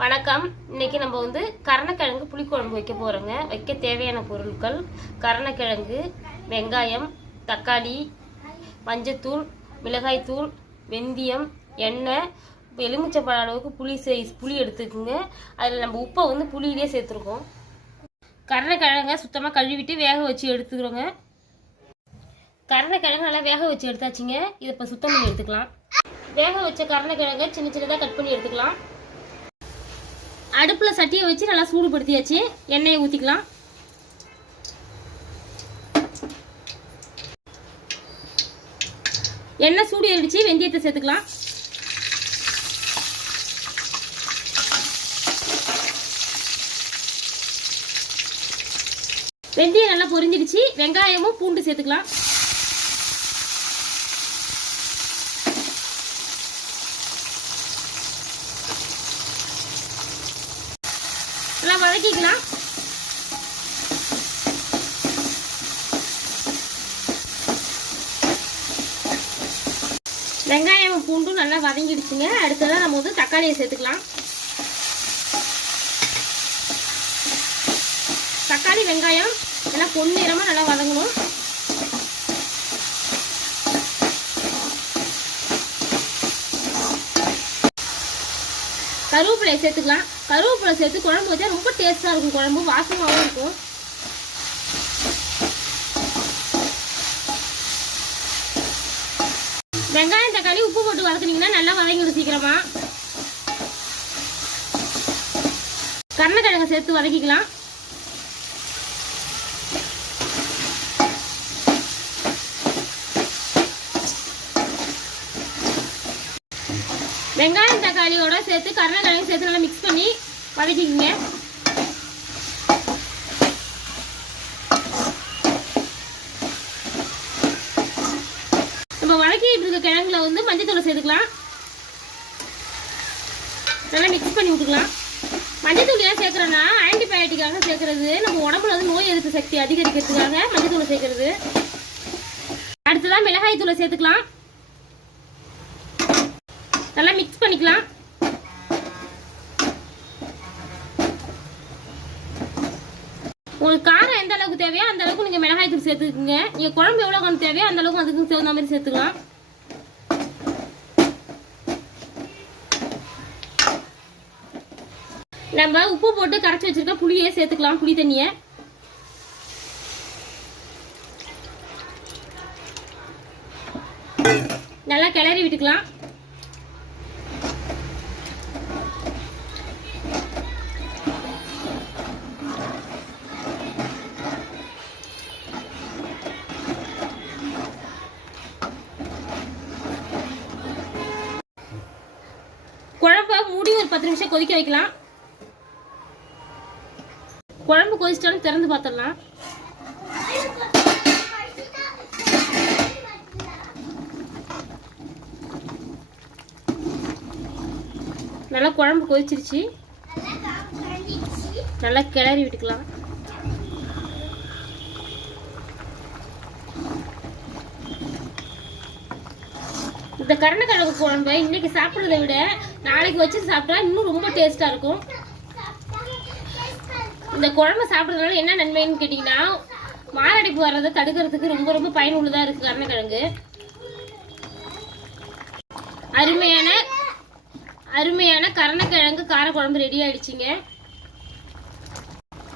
வணக்கம். இன்னைக்கு நம்ம வந்து கருணக்கிழங்கு புளிக்குழம்பு வைக்க போறோங்க. வைக்க தேவையான பொருட்கள் கருணக்கிழங்கு வெங்காயம் தக்காளி மஞ்சத்தூள் மிளகாய்த்தூள் வெந்தயம் எண்ணெய். எலுமிச்சப்பழ அளவுக்கு புளி சைஸ் புளி எடுத்துக்கோங்க. அதில் நம்ம உப்பை வந்து புளியிலே சேர்த்துருக்கோம். கருணக்கிழங்க சுத்தமாக கழுவிட்டு வேக வச்சு எடுத்துக்கிறோங்க. கருணக்கிழங்கு நல்லா வேக வச்சு எடுத்தாச்சுங்க. இதை இப்போ சுத்தம் பண்ணி எடுத்துக்கலாம். வேக வச்ச கருணக்கிழங்க சின்ன சின்னதாக கட் பண்ணி எடுத்துக்கலாம். அடுப்பில் சட்டியை வச்சு நல்லா சூடுபடுத்தியாச்சு. எண்ணெயை ஊற்றிக்கலாம் எண்ணெய் சூடு ஏறிடுச்சு வெந்தயத்தை சேர்த்துக்கலாம். வெந்தயம் நல்லா பொரிஞ்சிடுச்சு. வெங்காயமும் பூண்டு சேர்த்துக்கலாம். நல்லா வதக்கிக்கலாம். வெங்காயம் பூண்டும் நல்லா வதங்கிடுச்சுங்க. அடுத்ததான் நம்ம வந்து தக்காளியை சேர்த்துக்கலாம். தக்காளி வெங்காயம் நல்லா பொன்னிறமாக நல்லா வதங்கணும். கருவேப்பிலையை சேர்த்துக்கலாம். கருவேப்பிலை சேர்த்து குழம்பு வச்சா ரொம்ப டேஸ்ட்டாக இருக்கும். குழம்பு வாசமாகவும் இருக்கும். வெங்காயம் தக்காளி உப்பு போட்டு வதக்குனீங்கன்னா நல்லா வதங்கிடும் சீக்கிரமாக கருணக்கிழங்கை சேர்த்து வதக்கிக்கலாம். வெங்காயம் தக்காளியோட சேர்த்து கருணக்கிழங்கு சேர்த்து நல்லா மிக்ஸ் பண்ணி வதக்கிக்கங்க. நம்ம வதக்கிட்டு இருக்க கிழங்குல வந்து மஞ்சத்தூளை சேர்த்துக்கலாம். நல்லா மிக்ஸ் பண்ணி விட்டுக்கலாம் மஞ்சத்தூள் ஏன் சேர்க்குறோன்னா ஆன்டிபயோட்டிக்காக சேர்க்கறது நம்ம உடம்புல வந்து நோய் எதிர்ப்பு சக்தி அதிகரிக்கிறதுக்காக மஞ்சத்தூளை சேர்க்கறது. அடுத்ததான் மிளகாய் தூளை சேர்த்துக்கலாம். நல்லா மிக்ஸ் பண்ணிக்கலாம். உங்களுக்கு காரம் எந்த அளவுக்கு தேவையோ அந்த அளவுக்கு நீங்கள் மிளகாய் தூள் சேர்த்துக்குங்க. நீங்கள் குழம்பு எவ்வளோ கணக்கு தேவையோ அந்த அளவுக்கு அதுக்கு தகுந்த மாதிரி சேர்த்துக்கலாம். நம்ம உப்பு போட்டு கரைச்சி வச்சிருக்க புளியே சேர்த்துக்கலாம் புளி தண்ணியை. நல்லா கிளறி விட்டுக்கலாம். குழம்ப மூடி ஒரு பத்து நிமிஷம் கொதிக்க வைக்கலாம். குழம்பு கொதிச்சிட்டாலும் திறந்து பார்த்துடலாம் நல்லா குழம்பு கொதிச்சிருச்சு. நல்லா கிளறி விட்டுக்கலாம். இந்த கருணக்கிழங்கு குழம்பு இன்னைக்கு சாப்பிட்றத விட நாளைக்கு வச்சு சாப்பிட்டா இன்னும் ரொம்ப டேஸ்ட்டாக இருக்கும். இந்த குழம்பு சாப்பிட்றதுனால என்ன நன்மைன்னு கேட்டிங்கன்னா மாரடைப்பு வர்றதை தடுக்கிறதுக்கு ரொம்ப ரொம்ப பயனுள்ளதாக இருக்குது கருணக்கிழங்கு. அருமையான அருமையான கருணக்கிழங்கு காரக்குழம்பு ரெடி ஆயிடுச்சுங்க.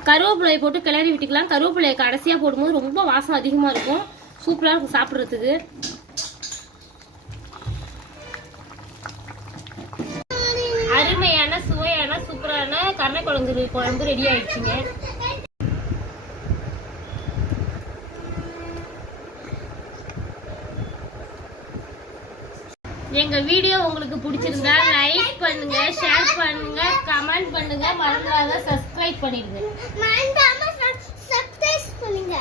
கருவேப்பிலையை போட்டு கிளறி விட்டுக்கலாம். கருவேப்பிலையை கடைசியாக போடும்போது ரொம்ப வாசம் அதிகமாக இருக்கும். சூப்பராக இருக்கும் சாப்பிட்றதுக்கு. சுவையான கருணை குழம்பு குழம்பு ரெடி ஆயிடுச்சுங்க. எங்க வீடியோ உங்களுக்கு பிடிச்சிருந்தா லைக் பண்ணுங்க ஷேர் பண்ணுங்க கமெண்ட் பண்ணுங்க. மறந்துடாத சப்ஸ்கிரைப் பண்ணிடுங்க. மறந்தாம சப்ஸ்கிரைப் பண்ணுங்க.